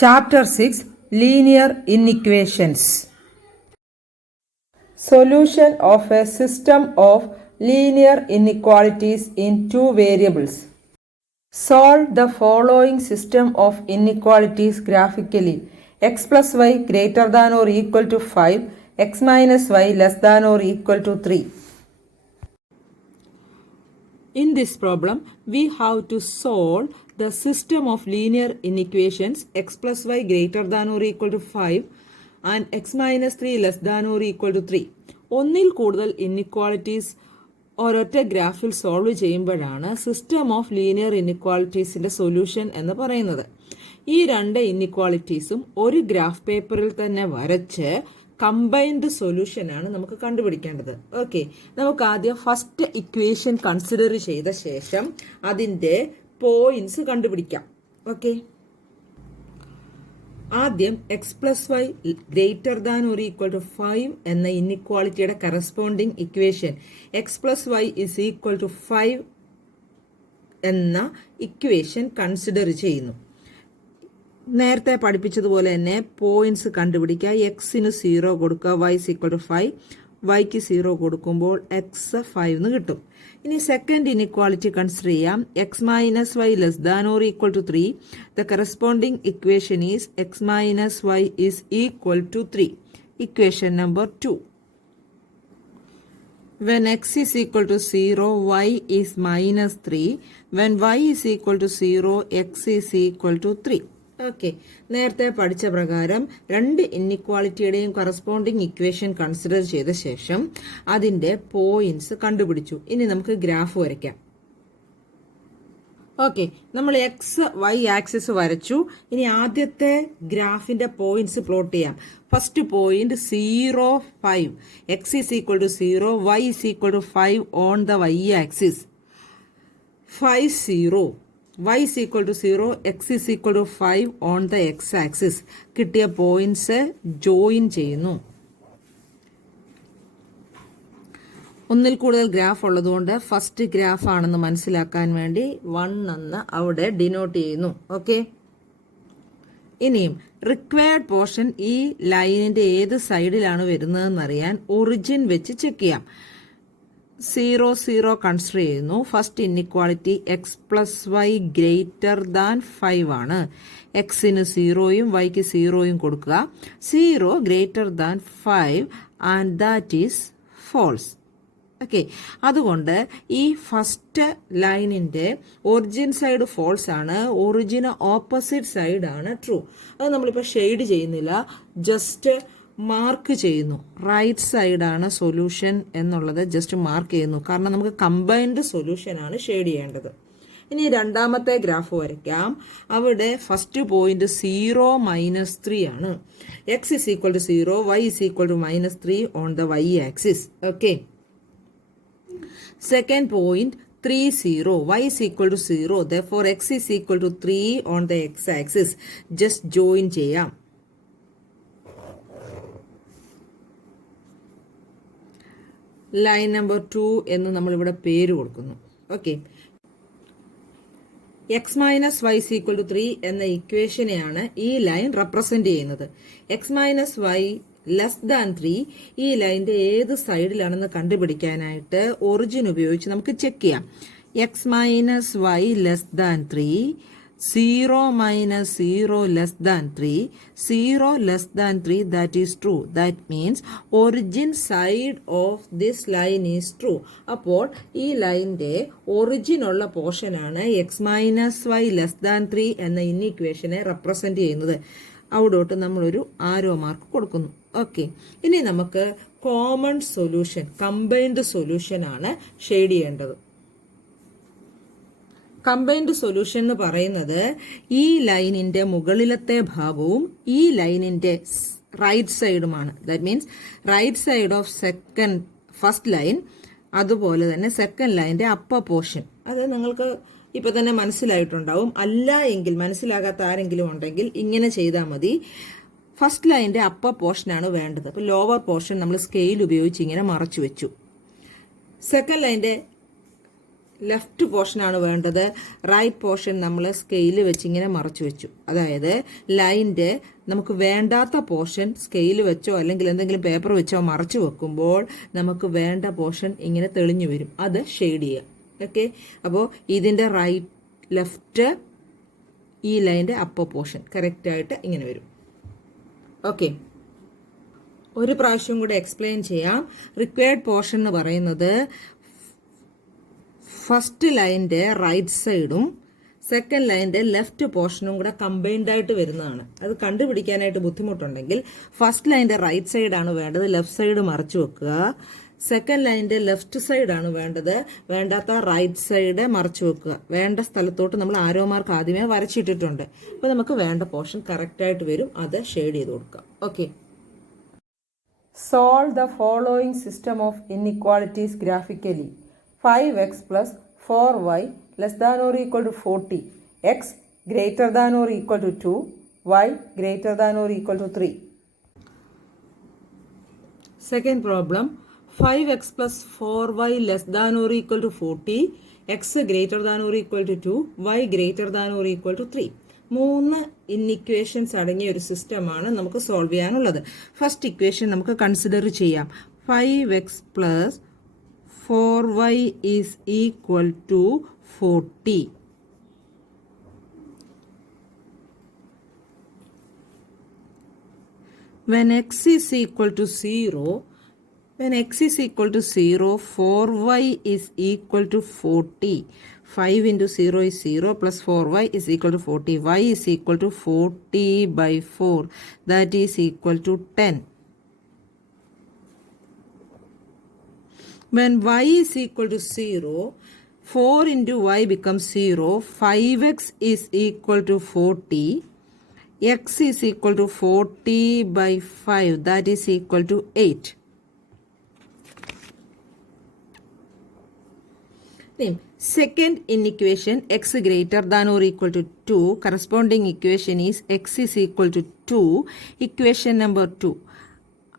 Chapter 6 Linear Inequations. Solution of a system of linear inequalities in two variables. Solve the following system of inequalities graphically. X plus y greater than or equal to 5, x minus y less than or equal to 3. In this problem, we have to solve the system of linear inequations x plus y greater than or equal to 5 and x minus 3 less than or equal to 3. ഒന്നിൽ കൂടുതൽ inequalities ഒരൊറ്റ ഗ്രാഫിൽ solve ചെയ്യുമ്പോഴാണ് system of linear ഇന്നിക്വാളിറ്റീസിന്റെ solution എന്ന് പറയുന്നത്. ഈ രണ്ട് ഇന്നിക്വാളിറ്റീസും ഒരു ഗ്രാഫ് പേപ്പറിൽ തന്നെ വരച്ച് കമ്പൈൻഡ് സൊല്യൂഷൻ ആണ് നമുക്ക് കണ്ടുപിടിക്കേണ്ടത്. ഓക്കെ, നമുക്ക് ആദ്യം ഫസ്റ്റ് ഇക്വേഷൻ കൺസിഡർ ചെയ്ത ശേഷം അതിൻ്റെ പോയിന്റ്സ് കണ്ടുപിടിക്കാം. ഓക്കെ, ആദ്യം X plus Y greater than or equal to 5 എന്ന ഇന്നിക്വാളിറ്റിയുടെ corresponding equation X plus Y is equal to 5 എന്ന ഇക്വേഷൻ കൺസിഡർ ചെയ്യുന്നു. നേരത്തെ പഠിപ്പിച്ചതുപോലെ തന്നെ പോയിന്റ്സ് കണ്ടുപിടിക്കുക. എക്സിന് 0 കൊടുക്കുക, വൈ ഈക്വൽ ടു 5, വൈക്ക് 0 കൊടുക്കുമ്പോൾ എക്സ് 5 എന്ന് കിട്ടും. ഇനി സെക്കൻഡ് ഇനിക്വാളിറ്റി കൺസിഡർ ചെയ്യാം. X minus y less than or equal to 3. The corresponding equation is x minus y is equal to 3. Equation number 2. When x is equal to 0, y is minus 3. When y is equal to 0, x is equal to 3. Okay, നേരത്തെ പഠിച്ച പ്രകാരം രണ്ട് ഇന്നിക്വാളിറ്റിയുടെയും corresponding equation consider ചെയ്ത ശേഷം അതിൻ്റെ points കണ്ടുപിടിച്ചു. ഇനി നമുക്ക് ഗ്രാഫ് വരയ്ക്കാം. ഓക്കെ, നമ്മൾ എക്സ് വൈ ആക്സിസ് വരച്ചു. ഇനി ആദ്യത്തെ ഗ്രാഫിന്റെ പോയിന്റ്സ് പ്ലോട്ട് ചെയ്യാം. First point 0, 5. X is equal to 0, y is equal to 5 on the y axis. 5, 0. y is equal to 0, x is equal to 5 on the x axis. കിട്ടിയ points join ചെയ്യുന്നു. ഒന്നിൽ കൂടുതൽ graph ഉള്ളതുകൊണ്ട് first graph ആണെന്ന് മനസ്സിലാക്കാൻ വേണ്ടി 1 എന്ന് അവിടെ ഡിനോട്ട് ചെയ്യുന്നു. ഓക്കെ, ഇനിയും റിക്വയർഡ് പോർഷൻ ഈ ലൈനിന്റെ ഏത് സൈഡിലാണ് വരുന്നതെന്നറിയാൻ ഒറിജിൻ വെച്ച് ചെക്ക് ചെയ്യാം. 0, 0 കൺസിഡർ ചെയ്യുന്നു. First inequality x plus Y greater than 5 ആണ്. എക്സിന് 0യും വൈക്ക് 0യും കൊടുക്കുക. 0 greater than 5 and that is false. Okay, അതുകൊണ്ട് ഈ ഫസ്റ്റ് ലൈനിന്റെ ഒറിജിൻ സൈഡ് ഫോൾസ് ആണ്, ഒറിജിന് ഓപ്പോസിറ്റ് സൈഡ് ആണ് ട്രൂ. അത് നമ്മളിപ്പോൾ ഷെയ്ഡ് ചെയ്യുന്നില്ല, ജസ്റ്റ് മാർക്ക് ചെയ്യുന്നു. റൈറ്റ് സൈഡാണ് സൊല്യൂഷൻ എന്നുള്ളത് ജസ്റ്റ് മാർക്ക് ചെയ്യുന്നു, കാരണം നമുക്ക് കമ്പൈൻഡ് സൊല്യൂഷൻ ആണ് ഷെയ്ഡ് ചെയ്യേണ്ടത്. ഇനി രണ്ടാമത്തെ ഗ്രാഫ് വരയ്ക്കാം. അവിടെ ഫസ്റ്റ് പോയിന്റ് 0, -3 ആണ്. X is equal to 0, y is equal to -3 on the y axis. Okay, second point 3, 0. y is equal to 0. Therefore, x is equal to 3 on the x axis. Just join ചെയ്യാം. Line number 2 എന്ന് നമ്മളിവിടെ പേര് കൊടുക്കുന്നു. Okay, x minus y equal to 3 എന്ന ഇക്വേഷനെയാണ് ഈ line represent ചെയ്യുന്നത്. X minus y less than 3 ഈ ലൈനിന്റെ ഏത് സൈഡിലാണെന്ന് കണ്ടുപിടിക്കാനായിട്ട് ഒറിജിൻ ഉപയോഗിച്ച് നമുക്ക് ചെക്ക് ചെയ്യാം. X minus y less than 3, 0 minus 0 less than 3, 0 less than 3, that is true. That means origin side of this line is true. അപ്പോൾ ഈ ലൈനിന്റെ ഒറിജിൻ ഉള്ള പോർഷൻ ആണ് x minus y less than 3 എന്ന ഇന്നിക്വേഷനെ represent ചെയ്യുന്നത്. അവിടോട്ട് നമ്മളൊരു ആരോ മാർക്ക് കൊടുക്കുന്നു. ഓക്കെ, ഇനി നമുക്ക് കോമൺ സൊല്യൂഷൻ, കമ്പൈൻഡ് സൊല്യൂഷൻ ആണ് ഷെയ്ഡ് ചെയ്യേണ്ടത്. കമ്പൈൻഡ് സൊല്യൂഷൻ എന്ന് പറയുന്നത് ഈ ലൈനിന്റെ മുകളിലത്തെ ഭാഗവും ഈ ലൈനിന്റെ റൈറ്റ് സൈഡുമാണ്. That means right side of first line, അതുപോലെ തന്നെ സെക്കൻഡ് ലൈനിന്റെ അപ്പർ പോർഷൻ. അത് നിങ്ങൾക്ക് ഇപ്പൊ തന്നെ മനസ്സിലായിട്ടുണ്ടാവും. അല്ല എങ്കിൽ, മനസ്സിലാകാത്ത ആരെങ്കിലും ഉണ്ടെങ്കിൽ ഇങ്ങനെ ചെയ്താൽ മതി. ഫസ്റ്റ് ലൈനിന്റെ അപ്പർ പോർഷനാണ് വേണ്ടത്. അപ്പോൾ ലോവർ പോർഷൻ നമ്മൾ സ്കെയിൽ ഉപയോഗിച്ച് ഇങ്ങനെ മറച്ചു വെച്ചു. സെക്കൻഡ് ലൈനിന്റെ ലെഫ്റ്റ് പോർഷനാണ് വേണ്ടത്. റൈറ്റ് പോർഷൻ നമ്മൾ സ്കെയിൽ വെച്ച് ഇങ്ങനെ മറച്ചു വെച്ചു. അതായത് ലൈൻ്റെ നമുക്ക് വേണ്ടാത്ത പോർഷൻ സ്കെയിൽ വെച്ചോ അല്ലെങ്കിൽ എന്തെങ്കിലും പേപ്പർ വെച്ചോ മറച്ചു വെക്കുമ്പോൾ നമുക്ക് വേണ്ട പോർഷൻ ഇങ്ങനെ തെളിഞ്ഞു വരും. അത് ഷെയ്ഡ് ചെയ്യുക. ഓക്കെ, അപ്പോൾ ഇതിൻ്റെ റൈറ്റ് ലെഫ്റ്റ് ഈ ലൈൻ്റെ അപ്പർ പോർഷൻ കറക്റ്റായിട്ട് ഇങ്ങനെ വരും. ഓക്കെ, ഒരു പ്രാവശ്യം കൂടെ എക്സ്പ്ലെയിൻ ചെയ്യാം. റിക്വയർഡ് പോർഷൻ എന്ന് പറയുന്നത് ഫസ്റ്റ് ലൈൻ്റെ റൈറ്റ് സൈഡും സെക്കൻഡ് ലൈൻ്റെ ലെഫ്റ്റ് പോർഷനും കൂടെ കമ്പൈൻഡ് ആയിട്ട് വരുന്നതാണ്. അത് കണ്ടുപിടിക്കാനായിട്ട് ബുദ്ധിമുട്ടുണ്ടെങ്കിൽ ഫസ്റ്റ് ലൈൻ്റെ റൈറ്റ് സൈഡാണ് വേണ്ടത്, ലെഫ്റ്റ് സൈഡ് മറച്ചു വെക്കുക. സെക്കൻഡ് ലൈൻ്റെ ലെഫ്റ്റ് സൈഡാണ് വേണ്ടത്, വേണ്ടാത്ത റൈറ്റ് സൈഡ് മറച്ചു വെക്കുക. വേണ്ട സ്ഥലത്തോട്ട് നമ്മൾ ആരോ മാർക്ക് ആദ്യമേ വരച്ചിട്ടിട്ടുണ്ട്. അപ്പോൾ നമുക്ക് വേണ്ട പോർഷൻ കറക്റ്റായിട്ട് വരും. അത് ഷെയ്ഡ് ചെയ്ത് കൊടുക്കാം. Okay, solve the following system of inequalities graphically. 5x plus 4y less than or equal to 40, x greater than or equal to 2, y greater than or equal to 3. Second problem, 5x plus 4y less than or equal to 40, x greater than or equal to 2, y greater than or equal to 3. 3 equations അടങ്ങിയ ഒരു സിസ്റ്റമാണ് നമുക്ക് solve ചെയ്യാനുള്ളത്. First equation നമുക്ക് consider ചെയ്യാം. 5x plus 4y is equal to 40. When x is equal to 0, 4y is equal to 40. 5 into 0 is 0 plus 4y is equal to 40. Y is equal to 40 by 4. That is equal to 10. When y is equal to 0, 4 into y becomes 0. 5x is equal to 40. X is equal to 40 by 5. That is equal to 8. Second inequation, x greater than or equal to 2. Corresponding equation is x is equal to 2. Equation number 2.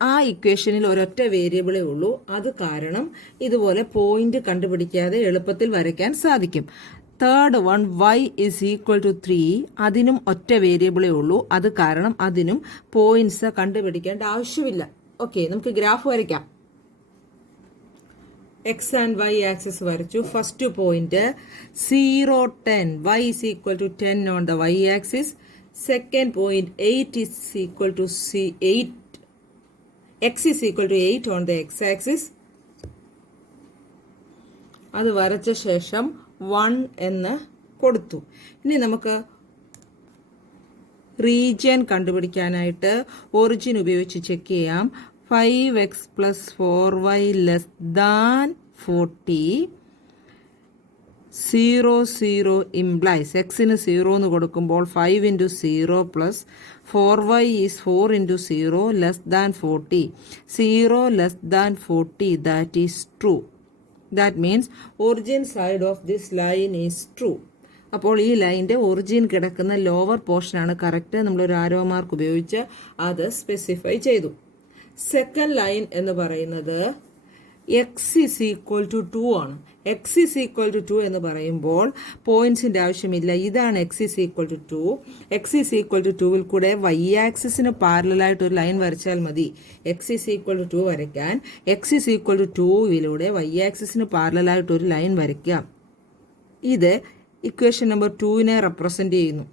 ആ ഇക്വേഷനിൽ ഒരൊറ്റ വേരിയബിളേ ഉള്ളൂ. അത് കാരണം ഇതുപോലെ point കണ്ടുപിടിക്കാതെ എളുപ്പത്തിൽ വരയ്ക്കാൻ സാധിക്കും. Third one, y is equal to 3. അതിനും ഒറ്റ വേരിയബിളേ ഉള്ളൂ. അത് കാരണം അതിനും പോയിന്റ്സ് കണ്ടുപിടിക്കേണ്ട ആവശ്യമില്ല. ഓക്കെ, നമുക്ക് ഗ്രാഫ് വരയ്ക്കാം. എക്സ് ആൻഡ് വൈ ആക്സിസ് വരച്ചു. First point 0, 10. y is equal to 10 on the y axis. Second point 8 is equal to 8. x is equal to 8 on the x axis. അത് വരച്ച ശേഷം 1 എന്ന് കൊടുത്തു. ഇനി നമുക്ക് റീജിയൻ കണ്ടുപിടിക്കാനായിട്ട് ഒറിജിൻ ഉപയോഗിച്ച് ചെക്ക് ചെയ്യാം. 5x plus 4y less than 40. 0, 0 implies എക്സിന് 0 എന്ന് കൊടുക്കുമ്പോൾ 5 into 0 plus 4y is 4 into 0 less than 40. 0 less than 40, that is true. That means origin side of this line is true. അപ്പോൾ ഈ ലൈൻ്റെ ഒറിജിൻ കിടക്കുന്ന lower പോർഷനാണ് correct. നമ്മളൊരു arrow mark ഉപയോഗിച്ച് അത് സ്പെസിഫൈ ചെയ്തു. സെക്കൻഡ് ലൈൻ എന്ന് പറയുന്നത് എക്സ് ഇസ് ഈക്വൽ ടു 2 ആണ്. എക്സ് ഇസ് ഈക്വൽ ടു 2 എന്ന് പറയുമ്പോൾ പോയിന്റ്സിൻ്റെ ആവശ്യമില്ല. ഇതാണ് x is equal to 2. X is equal to 2വിൽ കൂടെ വൈ ആക്സിസിന് പാരലായിട്ട് ഒരു ലൈൻ വരച്ചാൽ മതി. എക്സ് ഇസ് ഈക്വൽ ടു 2 വരയ്ക്കാൻ എക്സ് ഇസ് ഈക്വൽ ടു 2വിലൂടെ വൈ ആക്സിസിന് പാരലായിട്ട് ഒരു ലൈൻ വരയ്ക്കാം. ഇത് ഇക്വേഷൻ നമ്പർ 2നെ റെപ്രസെൻ്റ് ചെയ്യുന്നു.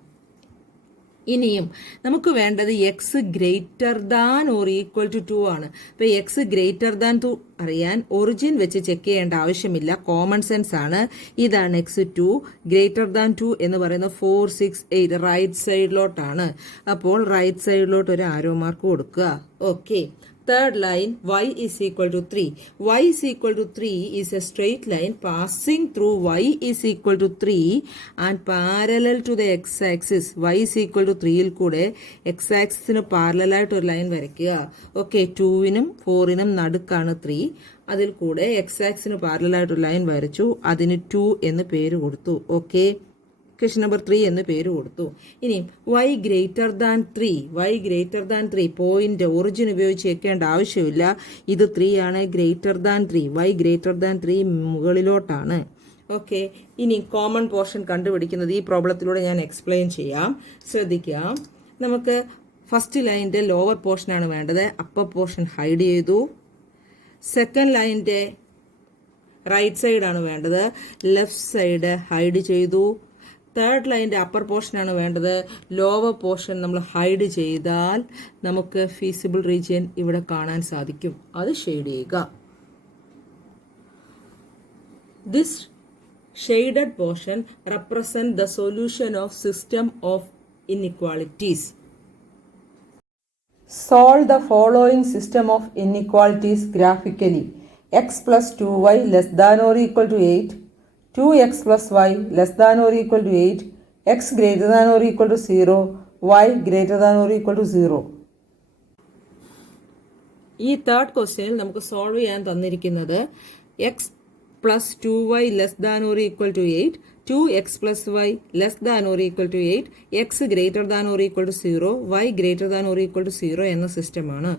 ഇനിയും നമുക്ക് വേണ്ടത് x greater than or equal to 2 ആണ്. അപ്പോൾ എക്സ് ഗ്രേറ്റർ ദാൻ 2 അറിയാൻ ഒറിജിൻ വെച്ച് ചെക്ക് ചെയ്യേണ്ട ആവശ്യമില്ല, കോമൺ സെൻസ് ആണ്. ഇതാണ് x2. ഗ്രേറ്റർ ദാൻ 2 എന്ന് പറയുന്നത് 4, 6, 8 റൈറ്റ് സൈഡിലോട്ടാണ്. അപ്പോൾ റൈറ്റ് സൈഡിലോട്ട് ഒരു ആരോ മാർക്ക് കൊടുക്കുക. Okay, third line, y is equal to 3. y is equal to 3 is a straight line passing through y is equal to 3 and parallel to the x-axis. y is equal to 3ൽ കൂടെ x-axisന് പാരലായിട്ട് ഒരു line വരയ്ക്കുക. Okay, 2നും 4നും നടുക്കാണ് 3. അതിൽ കൂടെ x-axisന് പാരലായിട്ട് ഒരു line വരച്ചു. അതിന് 2 എന്ന് പേര് കൊടുത്തു. ഓക്കെ, ക്വസ്റ്റ്യൻ നമ്പർ 3 എന്ന് പേര് കൊടുത്തു. ഇനി y greater than 3. y greater than 3 point origin ഉപയോഗിച്ച് വെക്കേണ്ട ആവശ്യമില്ല. ഇത് 3 ആണ്. Greater than 3, y greater than 3 മുകളിലോട്ടാണ്. ഓക്കെ, ഇനി കോമൺ പോർഷൻ കണ്ടുപിടിക്കുന്നത് ഈ പ്രോബ്ലത്തിലൂടെ ഞാൻ എക്സ്പ്ലെയിൻ ചെയ്യാം. ശ്രദ്ധിക്കാം. നമുക്ക് ഫസ്റ്റ് ലൈനിൻ്റെ ലോവർ പോർഷനാണ് വേണ്ടത്. അപ്പർ പോർഷൻ ഹൈഡ് ചെയ്തു. സെക്കൻഡ് ലൈനിൻ്റെ റൈറ്റ് സൈഡാണ് വേണ്ടത്. ലെഫ്റ്റ് സൈഡ് ഹൈഡ് ചെയ്തു. തേർഡ് ലൈനിൻ്റെ അപ്പർ പോർഷനാണ് വേണ്ടത്. ലോവർ പോർഷൻ നമ്മൾ ഹൈഡ് ചെയ്താൽ നമുക്ക് ഫീസിബിൾ റീജിയൻ ഇവിടെ കാണാൻ സാധിക്കും. അത് ഷെയ്ഡ് ചെയ്യുക. This shaded portion represent the solution of system of inequalities. Solve the following system of inequalities graphically. X plus 2y less than or equal to 8, 2x plus y less than or equal to 8, x greater than or equal to 0, y greater than or equal to 0. ഈ third ക്വസ്റ്റ്യനിൽ നമുക്ക് solve ചെയ്യാൻ തന്നിരിക്കുന്നത് x plus 2y less than or equal to 8, 2x plus y less than or equal to 8, x greater than or equal to 0, y greater than or equal to 0 എന്ന സിസ്റ്റമാണ്.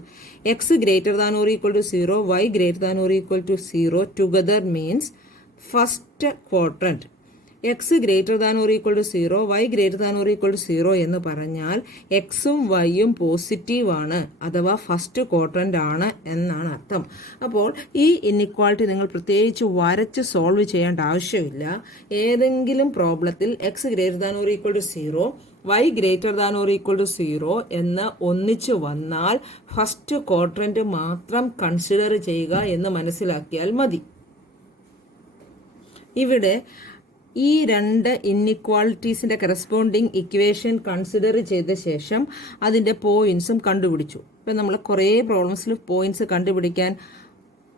x greater than or equal to 0, y greater than or equal to 0 together means first quadrant. x greater than or equal to 0, y greater than or equal to 0 എന്ന് പറഞ്ഞാൽ എക്സും വൈയും positive ആണ്, അഥവാ first quadrant ആണ് എന്നാണ് അർത്ഥം. അപ്പോൾ ഈ ഇൻഇക്വാളിറ്റി നിങ്ങൾ പ്രത്യേകിച്ച് വരച്ച് സോൾവ് ചെയ്യേണ്ട ആവശ്യമില്ല. ഏതെങ്കിലും പ്രോബ്ലത്തിൽ x greater than or equal to 0, y greater than or equal to 0 എന്ന് ഒന്നിച്ച് വന്നാൽ ഫസ്റ്റ് ക്വാഡ്രന്റ് മാത്രം കൺസിഡർ ചെയ്യുക എന്ന് മനസ്സിലാക്കിയാൽ മതി. ഇവിടെ ഈ രണ്ട് ഇൻഇക്വാളിറ്റീസിൻ്റെ കറസ്പോണ്ടിങ് ഇക്വേഷൻ കൺസിഡർ ചെയ്ത ശേഷം അതിൻ്റെ പോയിൻസും കണ്ടുപിടിച്ചു. ഇപ്പം നമ്മൾ കുറേ പ്രോബ്ലംസിൽ പോയിൻസ് കണ്ടുപിടിക്കാൻ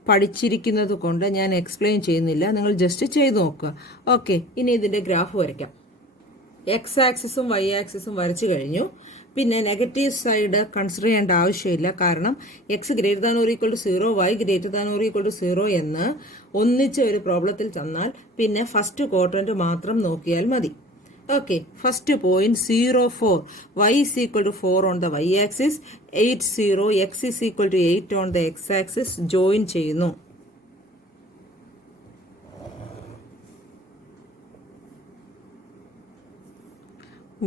പഠിച്ചിരിക്കുന്നത് കൊണ്ട് ഞാൻ എക്സ്പ്ലെയിൻ ചെയ്യുന്നില്ല, നിങ്ങൾ ജസ്റ്റ് ചെയ്ത് നോക്കുക. ഓക്കെ, ഇനി ഇതിൻ്റെ ഗ്രാഫ് വരയ്ക്കാം. എക്സ് ആക്സിസും വൈ ആക്സിസും വരച്ചു കഴിഞ്ഞു. പിന്നെ നെഗറ്റീവ് സൈഡ് കൺസിഡർ ചെയ്യേണ്ട ആവശ്യമില്ല, കാരണം x greater than or equal to 0, y greater than or equal to 0 എന്ന് ഒന്നിച്ച് ഒരു പ്രോബ്ലത്തിൽ തന്നാൽ പിന്നെ ഫസ്റ്റ് ക്വാഡ്രന്റ് മാത്രം നോക്കിയാൽ മതി. Okay, first point 0, 4, y is equal to 4 on the y axis, 8, 0, x is equal to 8 on the x axis join ചെയ്യുന്നു.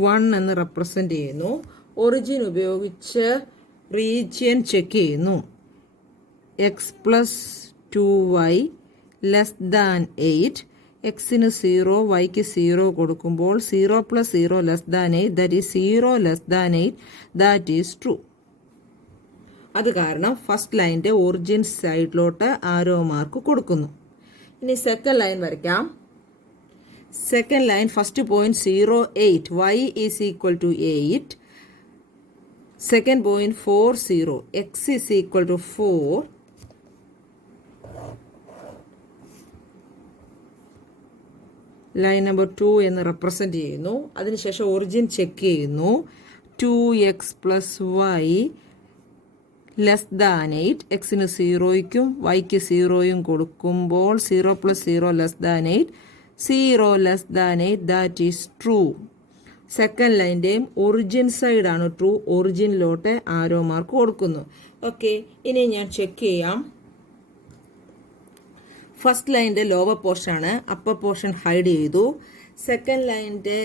One എന്ന് റെപ്രസെന്റ് ചെയ്യുന്നു. ഒറിജിൻ ഉപയോഗിച്ച് റീജിയൻ ചെക്ക് ചെയ്യുന്നു. X plus 2y less than 8, എക്സിന് 0, വൈക്ക് 0 കൊടുക്കുമ്പോൾ 0 plus 0 less than 8, that is 0 less than 8, that is true. അത് കാരണം ഫസ്റ്റ് ലൈൻ്റെ ഒറിജിൻ സൈഡിലോട്ട് ആരോ മാർക്ക് കൊടുക്കുന്നു. ഇനി സെക്കൻഡ് ലൈൻ വരയ്ക്കാം. Second line first point 0, 8, y is equal to 8. Second point 4, 0, x is equal to 4. Line number 2 എന്ന് represent ചെയ്യുന്നു. അതിനുശേഷം origin check ചെയ്യുന്നു. 2x plus Y less than 8, എക്സിന് 0യ്ക്കും വൈക്ക് 0യും കൊടുക്കുമ്പോൾ 0 plus 0 less than 8, 0 less than 8, that is true. Second ലൈൻ്റെയും origin സൈഡാണ് ട്രൂ, ഒറിജിനിലോട്ട് ആരോ മാർക്ക് കൊടുക്കുന്നു. ഓക്കെ, ഇനി ഞാൻ ചെക്ക് ചെയ്യാം. ഫസ്റ്റ് ലൈൻ്റെ ലോവർ പോർഷനാണ്, അപ്പർ പോർഷൻ ഹൈഡ് ചെയ്തു. സെക്കൻഡ് ലൈൻ്റെ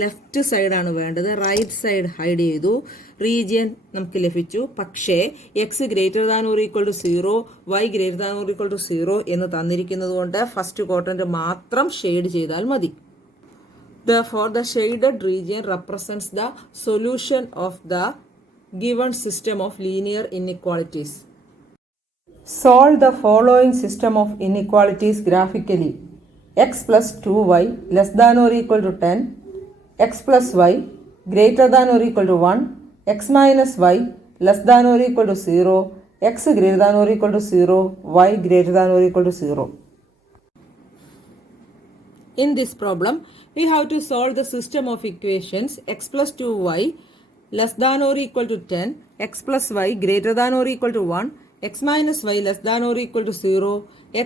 ലെഫ്റ്റ് സൈഡാണ് വേണ്ടത്, റൈറ്റ് സൈഡ് ഹൈഡ് ചെയ്തു. റീജിയൻ നമുക്ക് ലഭിച്ചു. പക്ഷേ x greater than or equal to 0, y greater than or equal to 0 എന്ന് തന്നിരിക്കുന്നത് കൊണ്ട് ഫസ്റ്റ് ക്വാഡ്രന്റ് മാത്രം ഷെയ്ഡ് ചെയ്താൽ മതി. Therefore, the shaded region represents the solution of the given system of linear inequalities. Solve the following system of inequalities graphically. X plus 2y less than or equal to 10, x plus y greater than or equal to 1, x minus y less than or equal to 0, x greater than or equal to 0, y greater than or equal to 0. In this problem, we have to solve the system of equations x plus 2y less than or equal to 10, x plus y greater than or equal to 1, x minus y less than or equal to 0,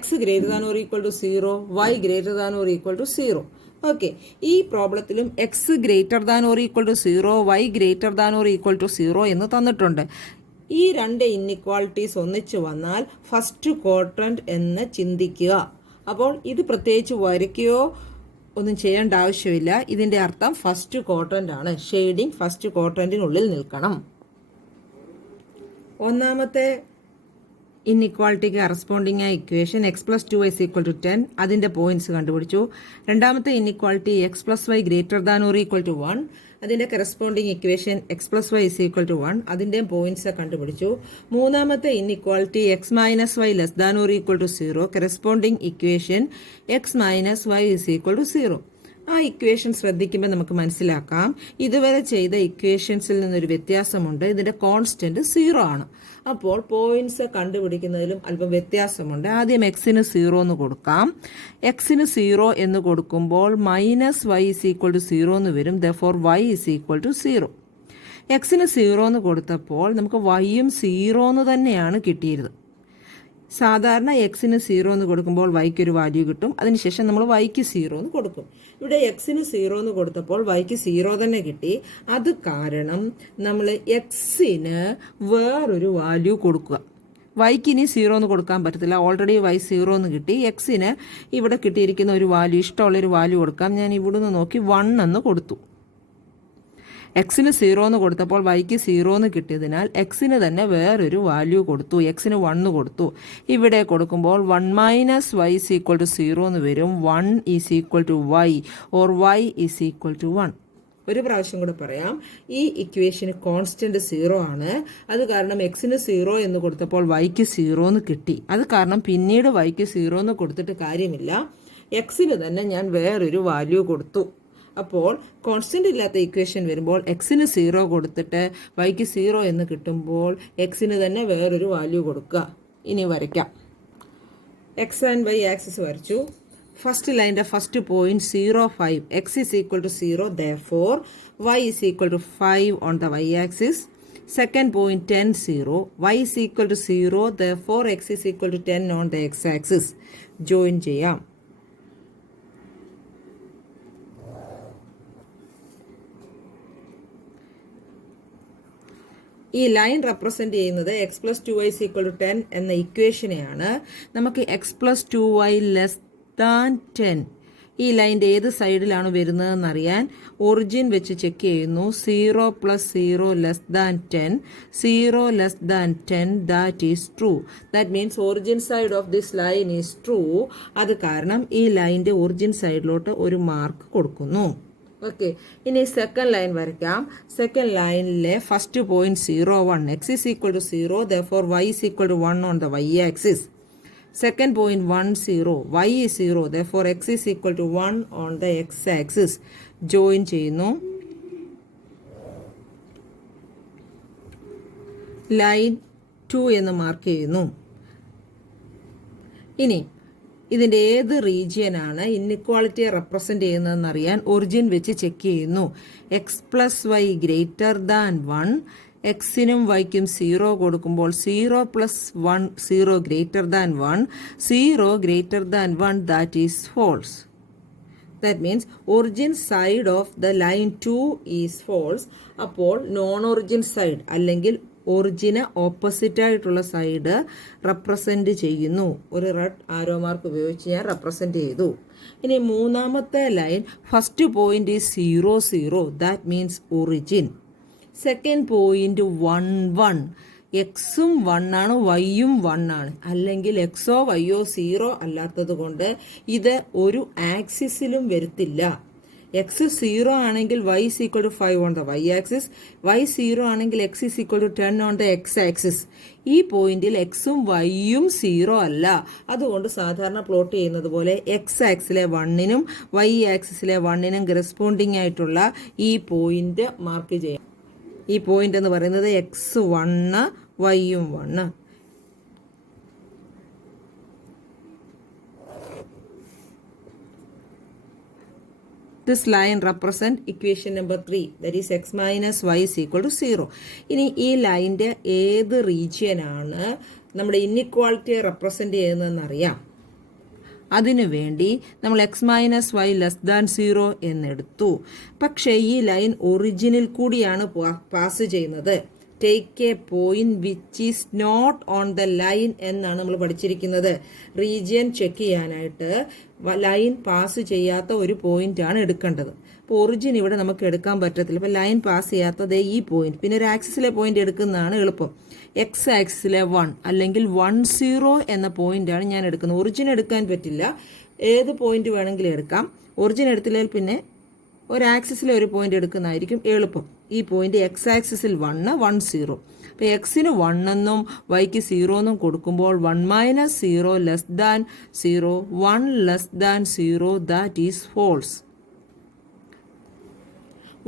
x greater than or equal to 0, y greater than or equal to 0. Okay, ഈ പ്രോബ്ലത്തിലും x greater than or equal to 0, y greater than or equal to 0 എന്ന് തന്നിട്ടുണ്ട്. ഈ രണ്ട് inequalities ഒന്നിച്ചു വന്നാൽ first quadrant എന്ന് ചിന്തിക്കുക. അപ്പോൾ ഇത് പ്രത്യേകിച്ച് വരയ്ക്കുകയോ ഒന്നും ചെയ്യേണ്ട ആവശ്യമില്ല. ഇതിൻ്റെ അർത്ഥം ഫസ്റ്റ് ക്വാഡ്രന്റ് ആണ്. ഷെയ്ഡിങ് ഫസ്റ്റ് ക്വാഡ്രന്റിനുള്ളിൽ നിൽക്കണം. ഒന്നാമത്തെ ഇൻഇക്വാളിറ്റിക്ക് കറസ്പോണ്ടിങ് ആയ equation X plus 2y equal to 10, അതിൻ്റെ പോയിന്റ്സ് കണ്ടുപിടിച്ചു. രണ്ടാമത്തെ inequality x plus Y greater than or equal to 1, അതിൻ്റെ corresponding equation X plus Y is equal to 1, അതിൻ്റെ പോയിന്റ്സ് കണ്ടുപിടിച്ചു. മൂന്നാമത്തെ inequality x minus y less than or equal to 0, corresponding equation x minus y is equal to 0. ആ equation ശ്രദ്ധിക്കുമ്പോൾ നമുക്ക് മനസ്സിലാക്കാം, ഇതുവരെ ചെയ്ത ഇക്വേഷൻസിൽ നിന്നൊരു വ്യത്യാസമുണ്ട്. ഇതിൻ്റെ കോൺസ്റ്റന്റ് 0 ആണ്. അപ്പോൾ പോയിന്റ്സ് കണ്ടുപിടിക്കുന്നതിലും അല്പം വ്യത്യാസമുണ്ട്. ആദ്യം എക്സിന് 0 എന്ന് കൊടുക്കാം. എക്സിന് 0 എന്ന് കൊടുക്കുമ്പോൾ minus y is equal to 0 എന്ന് വരും. Therefore y is equal to 0. എക്സിന് 0 എന്ന് കൊടുത്തപ്പോൾ നമുക്ക് വൈയും 0 എന്ന് തന്നെയാണ് കിട്ടിയത്. സാധാരണ എക്സിന് 0 എന്ന് കൊടുക്കുമ്പോൾ വൈക്ക് ഒരു വാല്യൂ കിട്ടും. അതിനുശേഷം നമ്മൾ വൈക്ക് 0 എന്ന് കൊടുക്കും. ഇവിടെ എക്സിന് 0 എന്ന് കൊടുത്തപ്പോൾ വൈക്ക് 0 തന്നെ കിട്ടി. അത് കാരണം നമ്മൾ എക്സിന് വേറൊരു വാല്യൂ കൊടുക്കുക. വൈക്ക് ഇനി 0 എന്ന് കൊടുക്കാൻ പറ്റത്തില്ല. ഓൾറെഡി വൈ 0 എന്ന് കിട്ടി. എക്സിന് ഇവിടെ കിട്ടിയിരിക്കുന്ന ഒരു വാല്യൂ, ഇഷ്ടമുള്ളൊരു വാല്യൂ കൊടുക്കാം. ഞാൻ ഇവിടുന്ന് നോക്കി 1 എന്ന് കൊടുത്തു. എക്സിന് 0 എന്ന് കൊടുത്തപ്പോൾ വൈക്ക് 0 എന്ന് കിട്ടിയതിനാൽ എക്സിന് തന്നെ വേറൊരു വാല്യൂ കൊടുത്തു. എക്സിന് 1 കൊടുത്തു. ഇവിടെ കൊടുക്കുമ്പോൾ 1 minus y is equal to 0 എന്ന് വരും. 1 is equal to y or y is equal to 1. ഒരു പ്രാവശ്യം കൂടെ പറയാം, ഈ ഇക്വേഷന് കോൺസ്റ്റന്റ് 0 ആണ്. അത് കാരണം എക്സിന് 0 എന്ന് കൊടുത്തപ്പോൾ വൈക്ക് 0 എന്ന് കിട്ടി. അത് കാരണം പിന്നീട് വൈക്ക് 0 എന്ന് കൊടുത്തിട്ട് കാര്യമില്ല. എക്സിന് തന്നെ ഞാൻ വേറൊരു വാല്യൂ കൊടുത്തു. അപ്പോൾ കോൺസ്റ്റന്റ് ഇല്ലാത്ത ഇക്വേഷൻ വരുമ്പോൾ എക്സിന് 0 കൊടുത്തിട്ട് വൈക്ക് 0 എന്ന് കിട്ടുമ്പോൾ എക്സിന് തന്നെ വേറൊരു വാല്യൂ കൊടുക്കുക. ഇനി വരയ്ക്കാം. എക്സ് ആൻഡ് വൈ ആക്സിസ് വരച്ചു. ഫസ്റ്റ് ലൈൻ്റെ first point 0, 5. X is equal to 0, therefore y is equal to 5 on the y axis. Second point 10, 0. Y is equal to 0, therefore x is equal to 10 on the x axis. Join ചെയ്യാം. ഈ line represent ചെയ്യുന്നത് x plus 2y equal to 10 എന്ന ഇക്വേഷനെയാണ്. നമുക്ക് X plus 2y less than 10 ഈ ലൈൻ്റെ ഏത് സൈഡിലാണ് വരുന്നതെന്നറിയാൻ origin വെച്ച് check ചെയ്യുന്നു. 0 plus 0 less than 10, 0 less than 10, that is true. That means origin side of this line is true. അത് കാരണം ഈ ലൈൻ്റെ ഒറിജിൻ സൈഡിലോട്ട് ഒരു മാർക്ക് കൊടുക്കുന്നു. ഓക്കെ, ഇനി സെക്കൻഡ് ലൈൻ വരയ്ക്കാം. സെക്കൻഡ് ലൈനിലെ first point 0, 1. X is equal to 0, therefore y is equal to 1 on the y axis. Second point 1, 0. Y is 0, therefore x is equal to 1 on the x axis. Join ചെയ്യുന്നു. Line 2 എന്ന് mark ചെയ്യുന്നു. ഇനി ഇതിൻ്റെ ഏത് റീജിയനാണ് ഇൻഇക്വാളിറ്റിയെ represent ചെയ്യുന്നതെന്ന് അറിയാൻ origin വെച്ച് check ചെയ്യുന്നു. X plus Y greater than 1. എക്സിനും വൈക്കും 0 കൊടുക്കുമ്പോൾ 0 plus 1, 0 greater than 1, 0 greater than 1, that is false. That means origin side of the line 2 is false. അപ്പോൾ നോൺ ഒറിജിൻ സൈഡ് അല്ലെങ്കിൽ ഒറിജിന് ഓപ്പോസിറ്റ് ആയിട്ടുള്ള സൈഡ് റെപ്രസെന്റ് ചെയ്യുന്നു. ഒരു റെഡ് ആരോ മാർക്ക് ഉപയോഗിച്ച് ഞാൻ റെപ്രസെന്റ് ചെയ്തു. ഇനി മൂന്നാമത്തെ line first point is 0, 0. That means origin. Second point 1, 1. എക്സും 1 ആണ്, വൈയും 1 ആണ്. അല്ലെങ്കിൽ എക്സോ വൈയോ 0 അല്ലാത്തത് കൊണ്ട് ഇത് ഒരു ആക്സിസിലും വരത്തില്ല. എക്സ് 0 ആണെങ്കിൽ y is equal to 5 on the y axis. Y 0 ആണെങ്കിൽ x is equal to 10 on the x axis. ഈ പോയിന്റിൽ എക്സും വൈയും 0 അല്ല. അതുകൊണ്ട് സാധാരണ പ്ലോട്ട് ചെയ്യുന്നത് പോലെ എക്സ് ആക്സിലെ 1നും വൈ ആക്സിസിലെ 1നും കറസ്പോണ്ടിങ് ആയിട്ടുള്ള ഈ പോയിന്റ് മാർക്ക് ചെയ്യാം. ഈ പോയിന്റ് എന്ന് പറയുന്നത് X 1, വൈയും 1. This line represent equation number 3, that is x minus y is equal to 0. ഇനി ഈ ലൈൻ്റെ ഏത് റീജിയനാണ് നമ്മുടെ ഇൻഇക്വാളിറ്റിയെ റെപ്രസെന്റ് ചെയ്യുന്നതെന്ന് അറിയാം. അതിനുവേണ്ടി നമ്മൾ x minus y less than 0 എന്നെടുത്തു. പക്ഷേ ഈ ലൈൻ ഒറിജിനിൽ കൂടിയാണ് പാസ് ചെയ്യുന്നത്. Take a point which is not on the line എന്നാണ് നമ്മൾ പഠിച്ചിരിക്കുന്നത്. റീജിയൻ ചെക്ക് ചെയ്യാനായിട്ട് ലൈൻ പാസ് ചെയ്യാത്ത ഒരു പോയിന്റാണ് എടുക്കേണ്ടത്. ഇപ്പോൾ ഒറിജിൻ ഇവിടെ നമുക്ക് എടുക്കാൻ പറ്റത്തില്ല. ഇപ്പോൾ ലൈൻ പാസ് ചെയ്യാത്തത് ഈ പോയിന്റ്, പിന്നെ ഒരു ആക്സിസിലെ പോയിന്റ് എടുക്കുന്നതാണ് എളുപ്പം. എക്സ് ആക്സിസിലെ 1 അല്ലെങ്കിൽ 10 എന്ന പോയിന്റാണ് ഞാൻ എടുക്കുന്നത്. ഒറിജിൻ എടുക്കാൻ പറ്റില്ല, ഏത് പോയിന്റ് വേണമെങ്കിലും എടുക്കാം. ഒറിജിൻ എടുത്തില്ലെങ്കിൽ പിന്നെ ഒരു ആക്സിസിലെ ഒരു പോയിന്റ് എടുക്കുന്നതായിരിക്കും എളുപ്പം. ഈ പോയിന്റ് എക്സ് ആക്സിസിൽ 1 10. അപ്പോൾ എക്സിന് 1 എന്നും വൈക്ക് 0 എന്നും കൊടുക്കുമ്പോൾ 1 - 0 less than 0, 1 less than 0, that is false.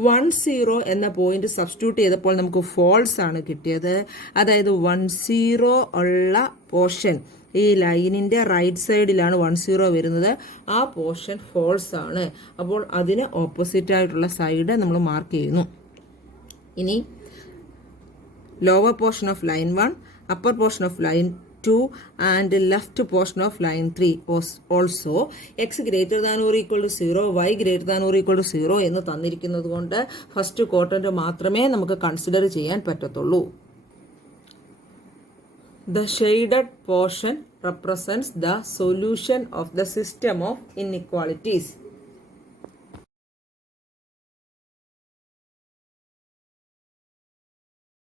10 എന്ന പോയിന്റ് സബ്സ്റ്റിറ്റ്യൂട്ട് ചെയ്തപ്പോൾ നമുക്ക് ഫോൾസ് ആണ് കിട്ടിയത്. അതായത് 10 ഉള്ള പോർഷൻ ഈ ലൈനിൻ്റെ റൈറ്റ് സൈഡിലാണ് 10 വരുന്നത്. ആ പോർഷൻ ഫോൾസ് ആണ്. അപ്പോൾ അതിന് ഓപ്പോസിറ്റ് ആയിട്ടുള്ള സൈഡ് നമ്മൾ മാർക്ക് ചെയ്യുന്നു. ഇനി lower portion of line 1, upper portion of line 2 and left portion of line 3 also x greater than or equal to 0, y greater than or equal to 0 എന്ന് തന്നിരിക്കുന്നത് കൊണ്ട് ഫസ്റ്റ് ക്വാഡ്രന്റ് മാത്രമേ നമുക്ക് consider ചെയ്യാൻ പറ്റത്തുള്ളൂ. The shaded portion represents the solution of the system of inequalities.